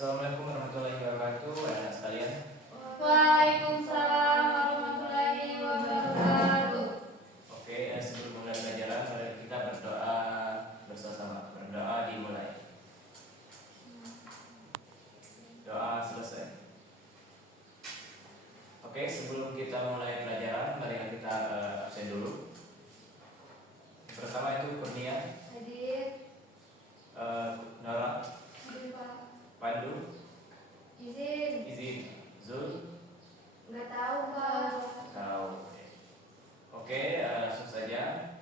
Assalamualaikum warahmatullahi wabarakatuh, anak sekalian. Waalaikumsalam warahmatullahi wabarakatuh. Oke, sebelum mulai pelajaran, mari kita berdoa bersama-sama. Berdoa dimulai. Doa selesai. Oke, sebelum kita mulai pelajaran, mari kita absen dulu. Pertama itu Kurnia, Hadir. Nora, Hadir Pak. Pandu, Izin. Zul, Nggak tahu Pak. tahu. Oke, langsung saja.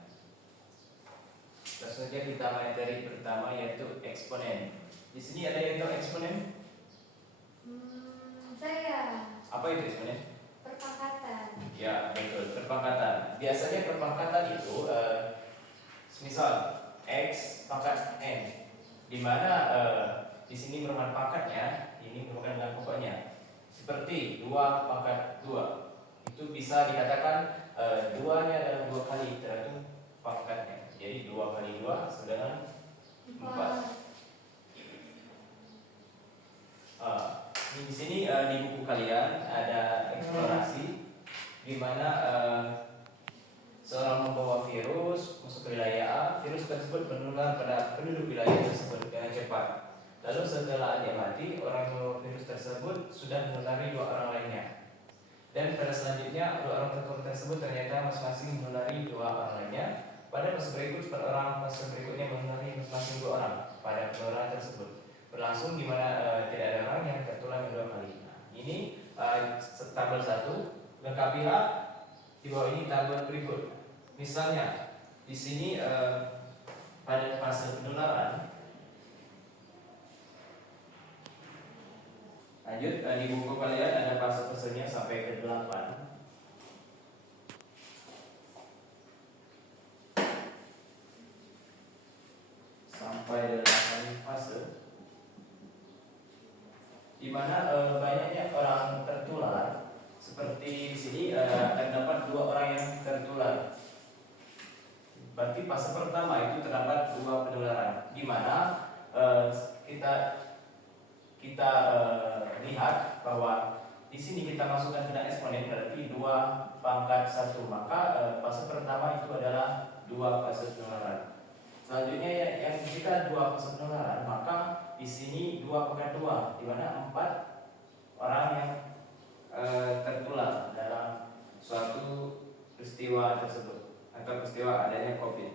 Langsung saja kita materi pertama yaitu eksponen. Di sini ada yang tahu eksponen? Saya. Apa itu eksponen? Perpangkatan. Ya, betul, perpangkatan. Biasanya perpangkatan itu misal x pangkat n, di mana di sini merupakan pangkatnya, ini merupakan nilai pokoknya. Seperti 2 pangkat 2. Itu bisa dikatakan 2-nya adalah 2 kali terhitung pangkatnya. Jadi 2 kali 2 sama dengan 4. Di sini di buku kalian ada eksplorasi di mana seorang membawa virus masuk ke wilayah A. Virus tersebut menular pada penduduk wilayah tersebut dengan cepat. Lalu setelah dia mati, orang yang membawa virus tersebut sudah menulari 2 orang lainnya. Dan pada selanjutnya 2 orang tertular tersebut ternyata masing-masing menulari 2 orang lainnya. Pada fase berikutnya menulari masing-masing 2 orang pada penularan tersebut. Berlangsung di mana tidak ada orang yang tertular 2 kali. Nah, ini tabel 1. Lengkapilah di bawah ini tabel berikut. Misalnya di sini pada fase penularan, lanjut di buku kalian ada fase-fasenya sampai ke 8. Sampai 8 fase. Di mana banyaknya orang tertular. Seperti di sini terdapat 2 orang yang tertular. Berarti fase pertama itu terdapat 2 penularan. Di mana kita lihat bahwa di sini kita masukkan dengan eksponen berarti 2 pangkat 1. Maka fase pertama itu adalah 2 fase penularan. Selanjutnya yang jika 2 fase penularan, maka di sini 2 pangkat 2, di mana 4 orang yang tertular dalam suatu peristiwa tersebut atau peristiwa adanya COVID.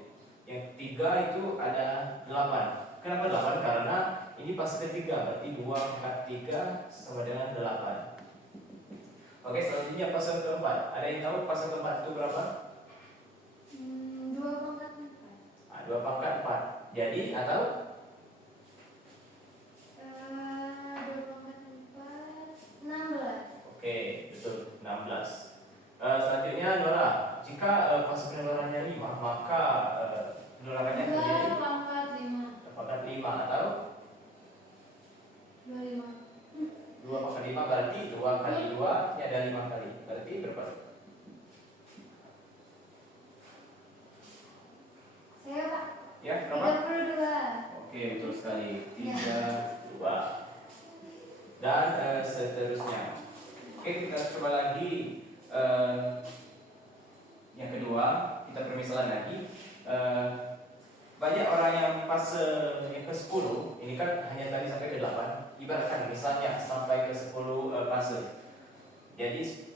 Yang 3 itu ada 8. Kenapa 8? Karena ini fase ketiga, berarti 2 pangkat 3 sama dengan 8. Oke, selanjutnya fase keempat. Ada yang tahu fase keempat itu berapa? 2 pangkat 4. Nah, 2 pangkat 4. Jadi atau 2 pangkat 4. 16. Oke, betul, 16. Selanjutnya Nora, jika fase penularannya 5, maka penularannya 2 menjadi pangkat 5. pangkat 5 atau 25. 2 pangkat 5 berarti 2 kali 2 nya ada 5 kali. Berarti berapa? Saya Pak. Ya, berapa? 32. Oke, betul sekali. 32. Dan seterusnya. Oke, kita coba lagi yang kedua, kita permisalan lagi. Banyak orang yang fase yang ke-10, ini kan hanya tadi sampai ke 8. Ibaratkan misalnya sampai ke 10 fase. Jadi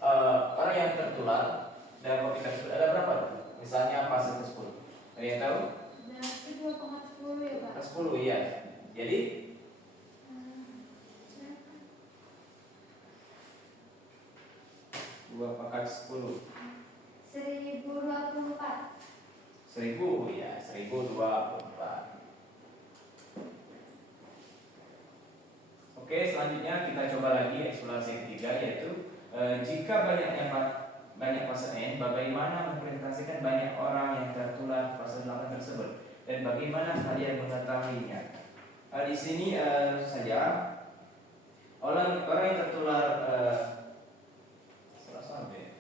orang yang tertular dalam COVID tersebut ada berapa? Misalnya fase ke-10. Ada yang tahu? Berarti 2 pangkat 10 ya Pak. Ke-10 ya. Jadi 2 pangkat 10. 1024. 1000 ya, 1024. Oke, selanjutnya kita coba lagi eksplorasi yang ketiga, yaitu jika banyak fase N, bagaimana mempresentasikan banyak orang yang tertular fase 8 tersebut dan bagaimana kalian mengetahuinya? Di sini saja orang yang tertular salah sampai.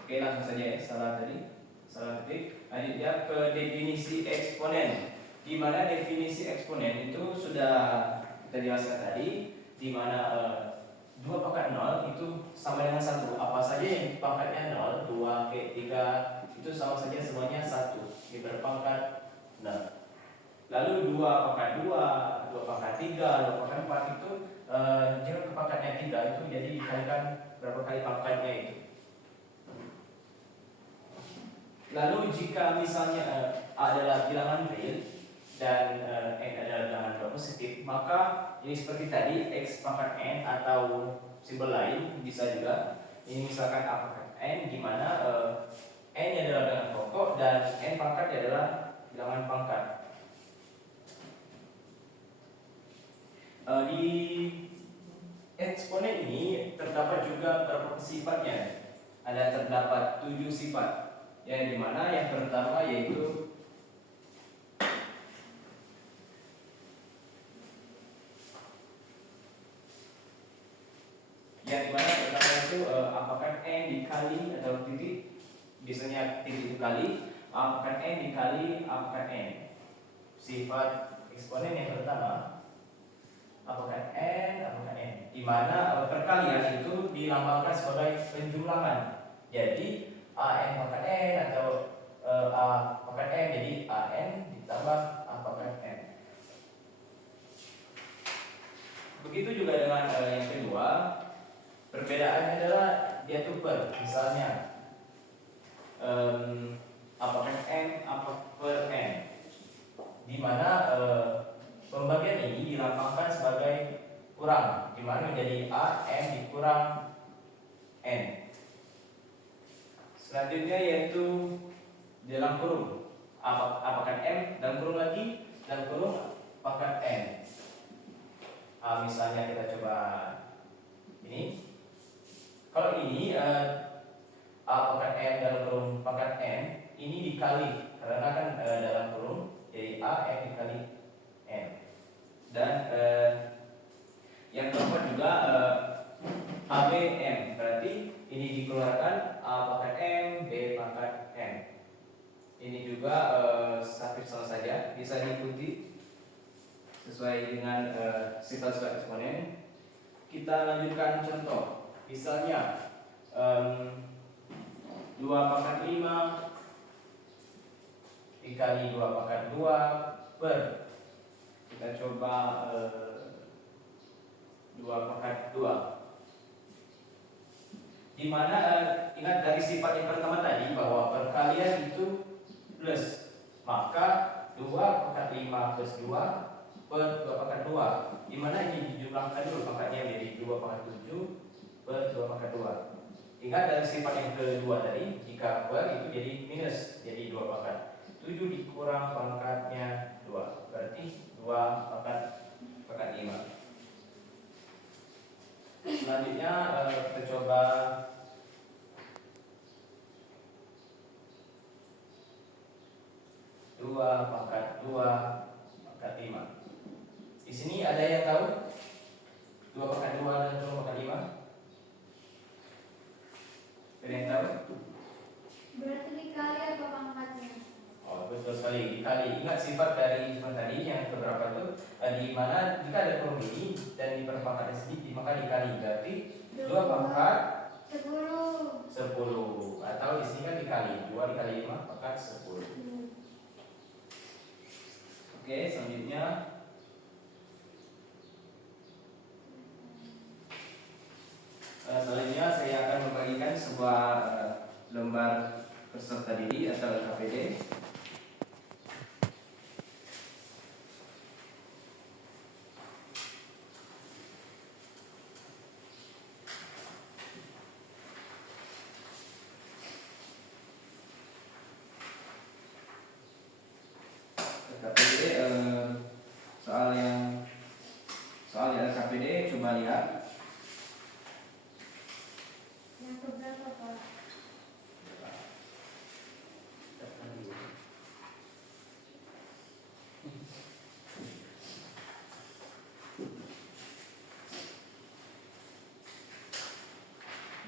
Oke, langsung saja ya, salah ketik. Lanjutnya ke definisi eksponen. Di mana definisi eksponen itu sudah kita jelaskan tadi, di mana 2 pangkat 0 itu sama dengan 1. Apa saja yang pangkatnya 0, 2, 3 itu sama saja semuanya 1 berpangkat 0. Lalu 2 pangkat 2, 2 pangkat 3, 2 pangkat 4 itu jika pangkatnya 3 itu jadi dikalikan berapa kali pangkatnya itu. Lalu jika misalnya adalah bilangan real dan n adalah bilangan positif, maka ini seperti tadi x pangkat n atau simbol lain bisa juga. Ini misalkan a pangkat n, di mana n adalah bilangan pokok dan n pangkat adalah bilangan pangkat. Di eksponen ini terdapat juga beberapa sifatnya. Terdapat 7 sifat. Yang dimana yang pertama yaitu apakah n dikali atau titik, biasanya titik itu kali, apakah n dikali apakah n. Sifat eksponen yang pertama apakah n, di mana perkalian itu dilambangkan sebagai penjumlahan. Jadi an pangkat n atau a pangkat n, jadi an ditambah a pangkat n. Begitu juga dengan yang kedua, perbedaannya adalah dia tuker. Misalnya apakah n apa per n, di mana pembagian ini dilambangkan sebagai kurang, di mana menjadi a n dikurang n. Selanjutnya yaitu dalam kurung, apakah m dalam kurung lagi, dalam kurung pangkat n. Misalnya kita coba ini. Kalau ini apakah m dalam kurung pangkat n, ini dikali karena kan dalam kurung, jadi a n dikali n. Dan yang keempat juga ABM, berarti ini dikeluarkan A pangkat M, B pangkat N. Ini juga hampir sama saja, bisa diikuti sesuai dengan sifat-sifat eksponen. Kita lanjutkan contoh. Misalnya 2 pangkat 5 dikali 2 pangkat 2 per, kita coba 2 pangkat 2. Di mana ingat dari sifat yang pertama tadi bahwa perkalian itu plus, maka 2 pangkat 5 plus 2 per 2 pangkat 2, di mana ini dijumlahkan dulu pangkatnya menjadi 2 pangkat 7 per 2 pangkat 2. Ingat dari sifat yang kedua tadi, jika per itu jadi minus, jadi 2 pangkat 7 dikurang pangkatnya 2, berarti 2 pangkat 5. Selanjutnya kita coba dua pangkat 5. Di sini ada yang tahu 2 pangkat 2 dan 2 pangkat 5? Ada yang tahu? Berarti dikali apa pangkatnya? Oh, betul sekali, dikali. Ingat sifat dari sifat tadi yang keberapa itu, di mana jika ada kurung ini dan diperpangkatnya sedikit maka dikali, berarti 2 pangkat 10, atau di sini kan dikali 2 dikali 5 pangkat 10. Oke, selanjutnya saya akan membagikan sebuah lembar peserta didik atau LKPD. Soal LKPD coba lihat. Yang keberapa Pak?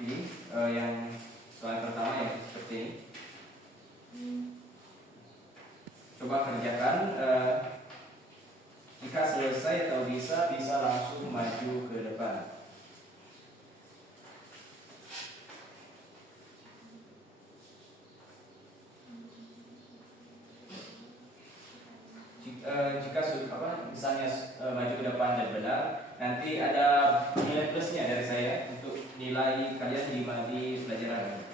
Ini yang soal pertama yang seperti ini. Coba kerjakan. Jika selesai atau bisa langsung maju ke depan. Jika misalnya maju ke depan dan benar, nanti ada nilai plusnya dari saya untuk nilai kalian di pelajaran.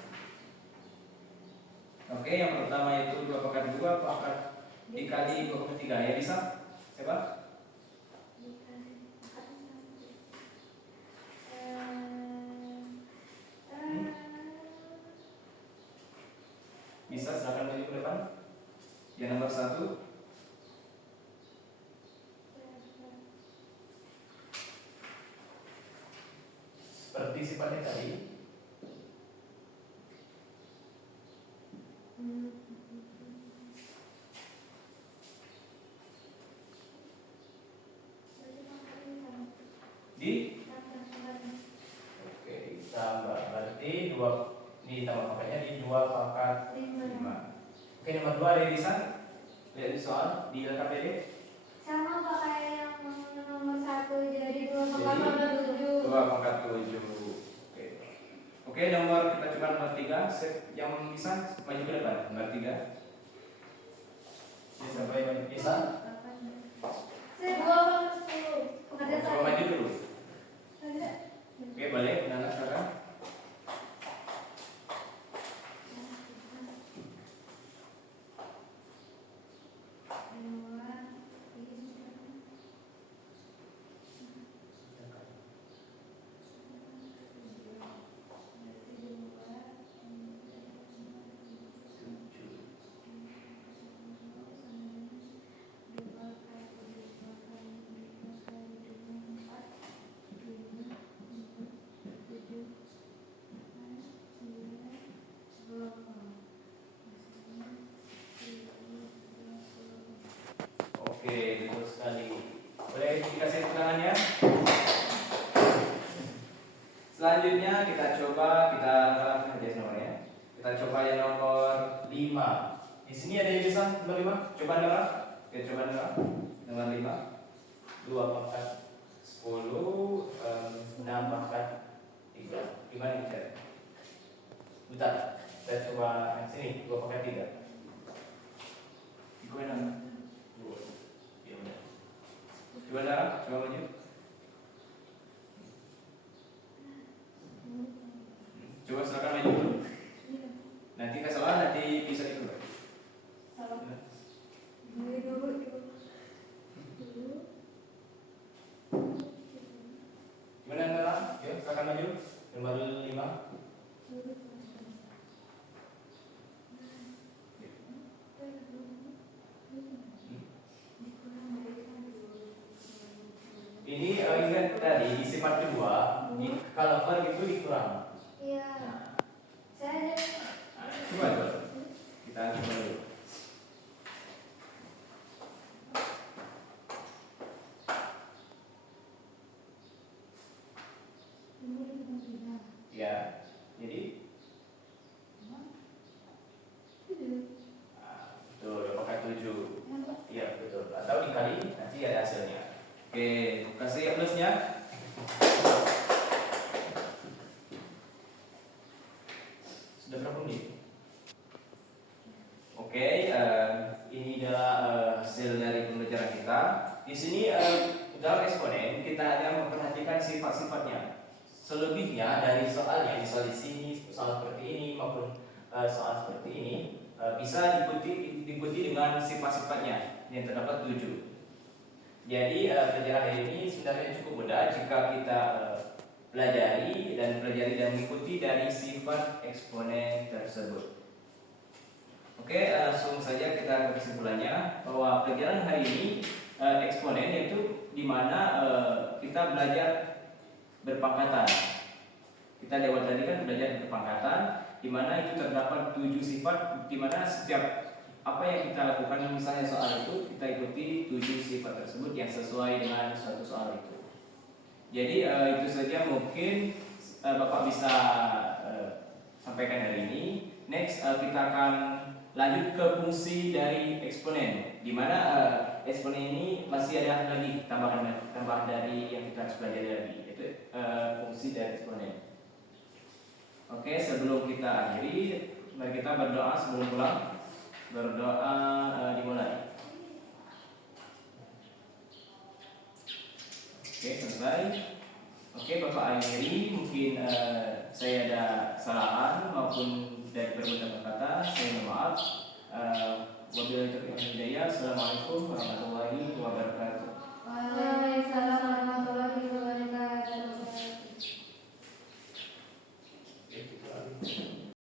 Oke, yang pertama itu 2 pangkat 2 pangkat dikali 2,3 ya, bisa? Siapa? Bisa, silakan maju ke depan. Yang nomor 1. Seperti sifatnya tadi. Oke, ditambah. Berarti 2 ditambah pangkatnya di 2 pangkat 5. Oke, nomor 2 ada bisa? Lihat di soal di LKPD. Sama pakai yang nomor 1, jadi 2 pangkat 7. 2 pangkat 7. Oke, nomor kita coba nomor 3. Yang bisa maju ke depan. Nomor 3. Siapa yang bisa? Saya 2 pangkat 10. Coba maju dulu. Oke, balik. Nana sekarang. Oke, betul sekali. Boleh dikasih tangannya? Selanjutnya kita coba nomornya. Kita coba yang nomor 5. Di sini ada yang bisa nomor 5. Coba nomor. Oke, coba nomor. Nomor 5. 2 pangkat 10, 6 pangkat 3. Gimana kita? Bentar. Kita coba yang sini 2 pangkat 3. Gimana? Coba dah, coba maju. Coba silakan maju dulu. Nanti kesalahan nanti bisa itu. Salah. Gimana Nara? Yuk, silakan maju. Nomor 5. Ini ingat tadi di sifat kedua, kalau per itu dikurang. Iya. Saya Coba. Kita coba dulu. Ya, jadi betul, apakah 7? Iya, betul. Atau dikali nanti ada hasilnya. Oke, kasih ya plusnya. Sudah berapa menit? Oke, ini adalah hasil dari pembelajaran kita. Di sini dalam eksponen kita hanya memperhatikan sifat-sifatnya. Selebihnya dari soalnya, misal di sini soal seperti ini maupun soal seperti ini bisa diikuti dengan sifat-sifatnya yang terdapat 7. Jadi pelajaran hari ini sebenarnya cukup mudah jika kita pelajari dan mengikuti dari sifat eksponen tersebut. Oke, langsung saja kita ke kesimpulannya bahwa pelajaran hari ini eksponen yaitu di mana kita belajar berpangkatan. Kita di awal tadi kan belajar berpangkatan, di mana itu terdapat 7 sifat, di mana setiap apa yang kita lakukan misalnya soal itu kita ikuti 7 sifat tersebut yang sesuai dengan suatu soal itu. Jadi itu saja mungkin Bapak bisa sampaikan hari ini. Next kita akan lanjut ke fungsi dari eksponen, di mana eksponen ini masih ada lagi tambahan dari yang kita harus pelajari lagi, yaitu fungsi dari eksponen. Oke, sebelum kita akhiri, mari kita berdoa sebelum pulang. Berdoa dimulai. Oke, selesai. Oke, Bapak akhiri. Mungkin saya ada kesalahan maupun dari beberapa kata, saya mohon maaf. Wabillahi taufiq wal hidayah. Assalamualaikum warahmatullahi wabarakatuh.